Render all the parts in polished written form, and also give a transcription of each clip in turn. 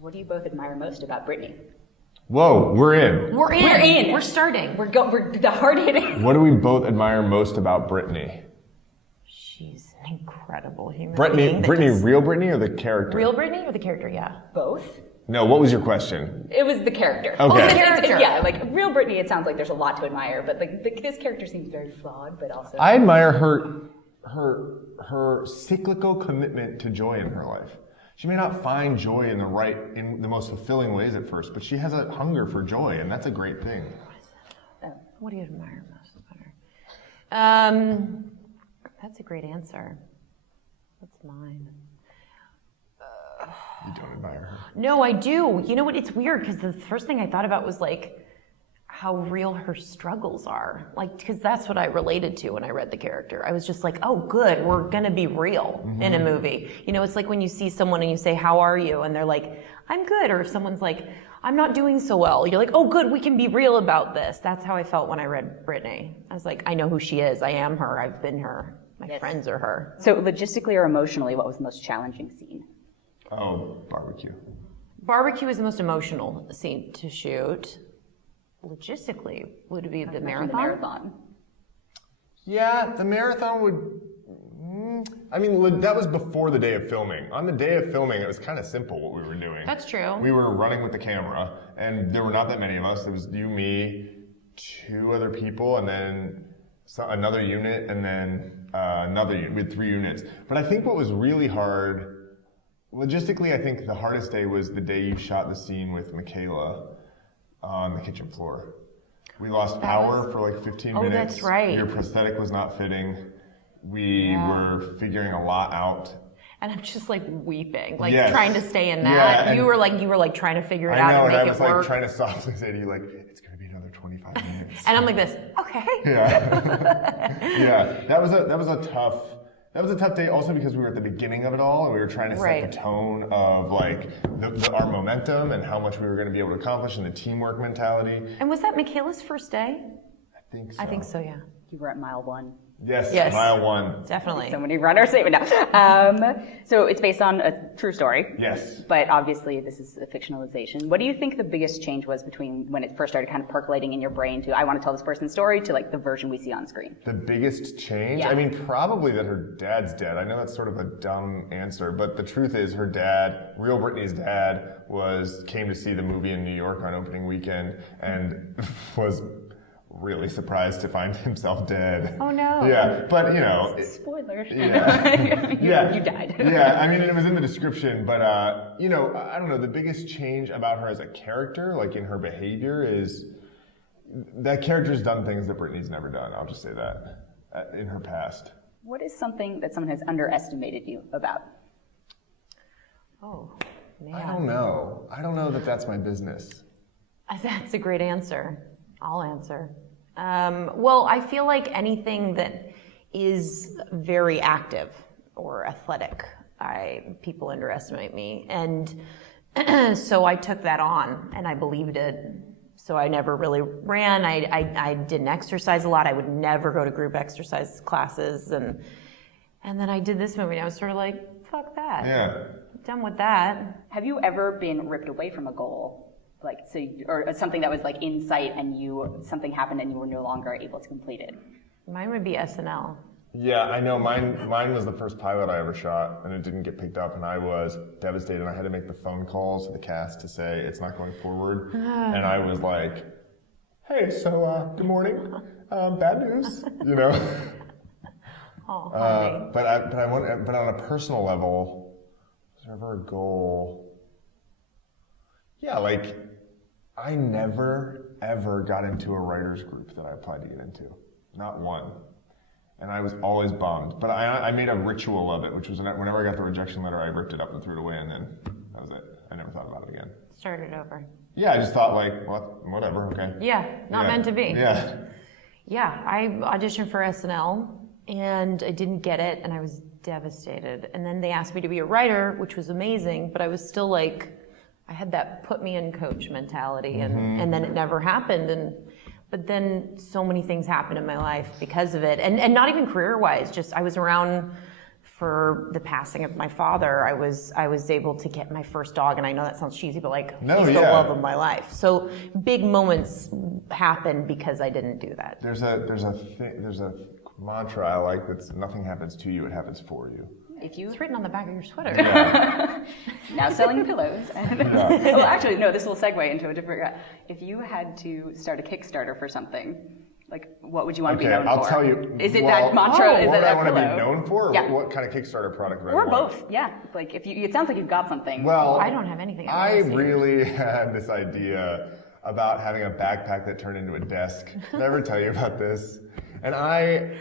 What do you both admire most about Brittany? Whoa, we're in. We're starting. We're the hard hitting. What do we both admire most about Brittany? She's an incredible human being. Brittany, real Brittany or the character? Real Brittany or the character, yeah. Both. No, what was your question? It was the character. Okay. Oh, the character. Yeah, like real Brittany, it sounds like there's a lot to admire, but like this character seems very flawed, but also... I admire her cyclical commitment to joy in her life. She may not find joy in the most fulfilling ways at first, but she has a hunger for joy, and that's a great thing. What do you admire most about her? That's a great answer. What's mine? You don't admire her? No, I do. You know what? It's weird because the first thing I thought about was like how real her struggles are. Like, because that's what I related to when I read the character. I was just like, oh, good, we're gonna be real in a movie. You know, it's like when you see someone and you say, how are you? And they're like, I'm good. Or if someone's like, I'm not doing so well. You're like, oh, good, we can be real about this. That's how I felt when I read Brittany. I was like, I know who she is. I am her. I've been her. My friends are her. So logistically or emotionally, what was the most challenging scene? Oh, barbecue. Barbecue is the most emotional scene to shoot. Logistically, would it be the marathon? The marathon. Yeah, the marathon would... I mean, that was before the day of filming. On the day of filming, it was kind of simple what we were doing. That's true. We were running with the camera, and there were not that many of us. It was you, me, 2 other people, and then another unit, and then another unit. We had 3 units. But I think what was really hard... Logistically, I think the hardest day was the day you shot the scene with Michaela on the kitchen floor. We lost power for like 15 minutes. Oh, that's right. Your prosthetic was not fitting. We were figuring a lot out. And I'm just like weeping, like Yes. trying to stay in that. Yeah, you were like trying to figure it out and make it work. I was like trying to softly say to you, like, it's going to be another 25 minutes. And I'm like this, okay. Yeah. Yeah. That was a tough day also because we were at the beginning of it all and we were trying to set the tone of like our momentum and how much we were going to be able to accomplish and the teamwork mentality. And was that Michaela's first day? I think so. Yeah. You were at mile 1. Yes. Mile 1. Definitely. So many runners say it now. So it's based on a true story. Yes. But obviously this is a fictionalization. What do you think the biggest change was between when it first started kind of percolating in your brain to I want to tell this person's story to like the version we see on screen? The biggest change? Yeah. I mean, probably that her dad's dead. I know that's sort of a dumb answer, but the truth is her dad, real Brittany's dad, came to see the movie in New York on opening weekend and was really surprised to find himself dead. Oh no. Yeah, but you know. Spoiler. Yeah. You died. Yeah, I mean, it was in the description, but you know, I don't know, the biggest change about her as a character, like in her behavior, is that character's done things that Brittany's never done, I'll just say that, in her past. What is something that someone has underestimated you about? Oh, man. I don't know that that's my business. That's a great answer. I'll answer. Well, I feel like anything that is very active or athletic, people underestimate me. And so I took that on and I believed it. So I never really ran. I didn't exercise a lot. I would never go to group exercise classes. And then I did this movie and I was sort of like, fuck that. Yeah. Done with that. Have you ever been ripped away from a goal? Or something that was like in sight and something happened and you were no longer able to complete it? Mine would be SNL. Yeah, I know. Mine was the first pilot I ever shot, and it didn't get picked up, and I was devastated. I had to make the phone calls to the cast to say it's not going forward, and I was like, "Hey, so good morning. Bad news, you know." Oh, but on a personal level, was there ever a goal? Yeah, like I never ever got into a writer's group that I applied to get into, not one. And I was always bummed. But I made a ritual of it, which was whenever I got the rejection letter, I ripped it up and threw it away, and then that was it. I never thought about it again. Started over. Yeah, I just thought like, well, whatever, okay. Yeah, not meant to be. Yeah. Yeah, I auditioned for SNL, and I didn't get it, and I was devastated. And then they asked me to be a writer, which was amazing, but I was still like, I had that put me in coach mentality, and then it never happened. But then so many things happened in my life because of it. And not even career-wise, just I was around for the passing of my father, I was able to get my first dog, and I know that sounds cheesy, but like he's the love of my life. So big moments happen because I didn't do that. There's a mantra I like that's nothing happens to you, it happens for you. It's written on the back of your sweater. Yeah. Now selling pillows. Well, actually, no, this will segue into a different. If you had to start a Kickstarter for something, like, what would you want to be known for? I'll tell you. Is it that mantra? Is what it would I that want to pillow? be known for? Or Yeah. what kind of Kickstarter product would I Or want? both, yeah. Like, it sounds like you've got something. Well, I don't have anything. I really had this idea about having a backpack that turned into a desk. Did I ever tell you about this? And I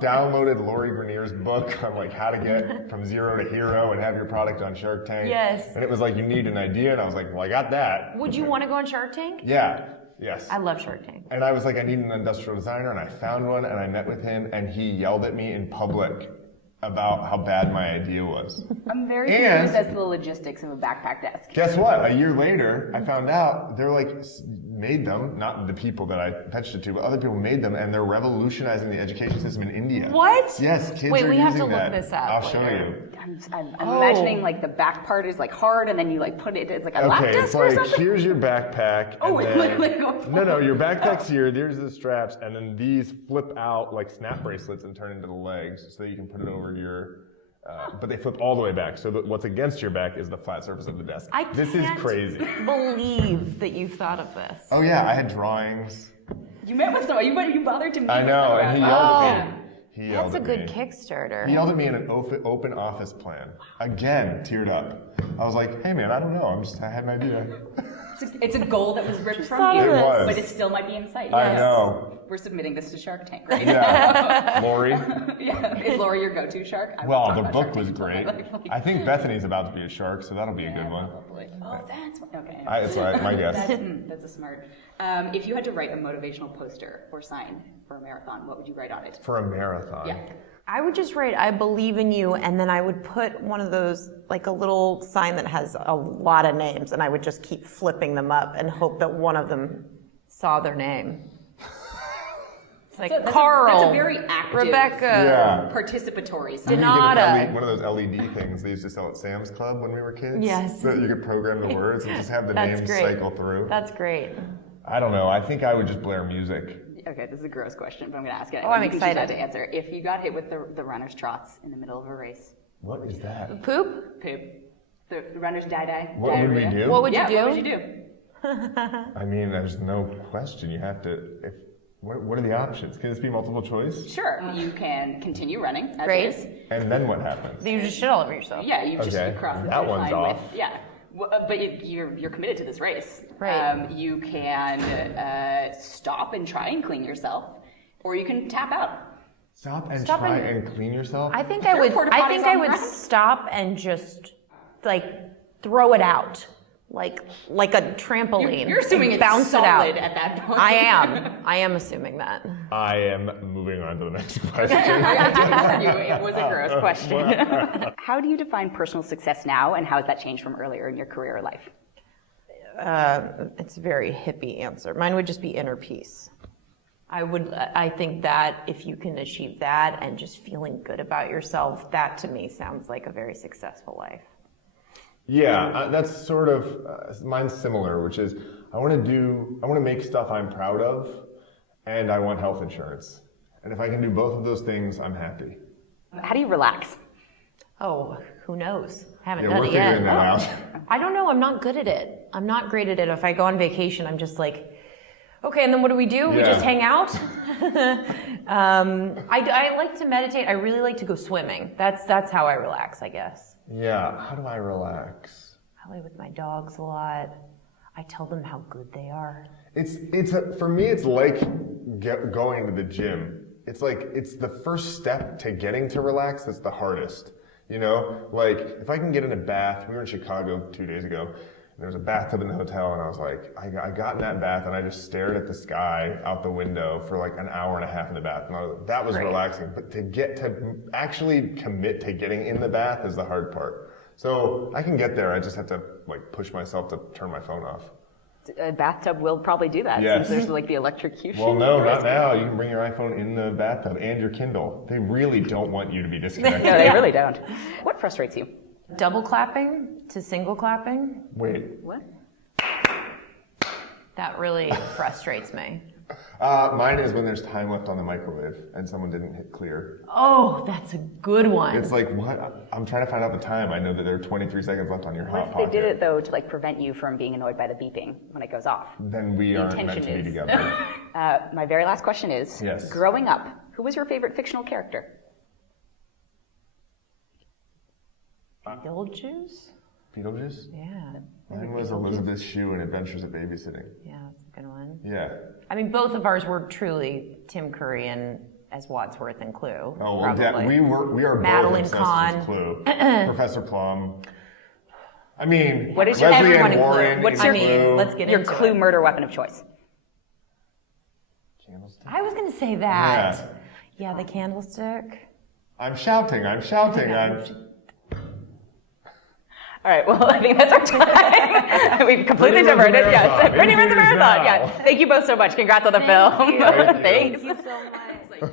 downloaded Lori Grenier's book on like how to get from zero to hero and have your product on Shark Tank. Yes. And it was like, you need an idea. And I was like, well, I got that. Would you want to go on Shark Tank? Yeah. Yes. I love Shark Tank. And I was like, I need an industrial designer, and I found one, and I met with him, and he yelled at me in public about how bad my idea was. I'm very curious as to the logistics of a backpack desk. Guess what? A year later, I found out they're like made them, not the people that I pitched it to, but other people made them, and they're revolutionizing the education system in India. What? Yes, kids Wait, are we using have to that. look this up I'll show later. you. I'm imagining like the back part is like hard, and then you like put it. It's like a lap Okay, desk it's or like something. here's your backpack. Oh, and then, like going forward. no, your backpack's here. There's the straps, and then these flip out like snap bracelets and turn into the legs, so that you can put it over your. But they flip all the way back, so that what's against your back is the flat surface of the desk. This is crazy. Believe that you've thought of this. Oh yeah, I had drawings. You met with someone. You bothered to meet. I know, with and he someone. yelled at me. He yelled That's a at good me. Kickstarter. He yelled at me in an open office plan. Again, teared up. I was like, hey man, I don't know. I had an idea. It's a goal that was ripped from you, It was. but it still might be in sight. I Yes. know. We're submitting this to Shark Tank, right? Yeah. Lori. Yeah. Is Lori your go-to shark? I will Well, talk the about book Shark was Tank great. like- I think Bethany's about to be a shark, so that'll be a good one. Probably. Oh, that's okay. It's my guess. That's a smart. If you had to write a motivational poster or sign for a marathon, what would you write on it? For a marathon. Yeah. I would just write, I believe in you, and then I would put one of those, like a little sign that has a lot of names, and I would just keep flipping them up and hope that one of them saw their name. It's like Carl, that's a very active, Rebecca, participatory sign. You get Donata. one of those LED things they used to sell at Sam's Club when we were kids. Yes. So that you could program the words and just have the That's names great. cycle through. That's great. I don't know. I think I would just blare music. Okay, this is a gross question, but I'm going to ask it. Oh, I'm You can choose excited. not to answer. If you got hit with the runner's trots in the middle of a race, What is that? Poop? poop, the runner's die-die, What would we diarrhea. do? What would you do? What would you do? I mean, there's no question. You have to. What are the options? Can this be multiple choice? Sure, you can continue running as Great. is. And then what happens? You just shit all over yourself. Yeah, you just Okay, you cross the that finish one's line off. with but you're committed to this race. Right. You can stop and try and clean yourself, or you can tap out. Stop and Stop try and- and clean yourself? I think I would. porta I potties think on I the would ground? stop and just like throw it out, like a trampoline. You're assuming and it's bounce solid it out. at that point. I am. I am assuming that. I am moving on to the next question. I did warn you, it was a gross question. How do you define personal success now, and how has that changed from earlier in your career or life? It's a very hippie answer. Mine would just be inner peace. I think that if you can achieve that and just feeling good about yourself, that to me sounds like a very successful life. Yeah, that's sort of, mine's similar, which is I want to make stuff I'm proud of, and I want health insurance. And if I can do both of those things, I'm happy. How do you relax? Oh, who knows? Haven't Yeah, done we're it yet. figuring that out. I don't know. I'm not good at it. I'm not great at it. If I go on vacation, I'm just like, okay, and then what do? We Yeah. just hang out? I like to meditate. I really like to go swimming. That's how I relax, I guess. Yeah, how do I relax? I play with my dogs a lot. I tell them how good they are. For me, it's like going to the gym. It's like, it's the first step to getting to relax that's the hardest. You know, like if I can get in a bath, we were in Chicago 2 days ago, and there was a bathtub in the hotel, and I was like, I got in that bath and I just stared at the sky out the window for like an hour and a half in the bath. And that was Great. relaxing. But to actually commit to getting in the bath is the hard part. So I can get there. I just have to like push myself to turn my phone off. A bathtub will probably do that Yes. since there's like the electrocution. Well, no, not now. You can bring your iPhone in the bathtub and your Kindle. They really don't want you to be disconnected. No, they really don't. What frustrates you? Double clapping to single clapping. Wait. What? That really frustrates me. Mine is when there's time left on the microwave and someone didn't hit clear. Oh, that's a good one. It's like, what? I'm trying to find out the time. I know that there are 23 seconds left on your What Hot if they Pocket. did it though to like prevent you from being annoyed by the beeping when it goes off? Then we aren't meant intention to be is- together. My very last question is, Yes. growing up, who was your favorite fictional character? Beetlejuice? Beetlejuice? Yeah. Mine was Elizabeth Shue in Adventures of Babysitting. Yeah, that's a good one. Yeah. I mean, both of ours were truly Tim Curry and as Wadsworth and Clue. Oh, well, probably. we are Madeline both obsessed Kahn. with Clue. Professor Plum. I mean, What is your- Leslie everyone Ann in Clue. Warren What's in your- Clue. let's get Your into Clue it. murder weapon of choice. Candlestick. I was going to say that. Yeah. Yeah, the candlestick. I'm shouting. All right, well, I think that's our time. We've completely Brittany runs a diverted. Yes, marathon. Brittany runs a Anything is marathon. now. Yeah. Thank you both so much. Congrats on the Thank film. you. Thank you. Thanks. Thank you so much.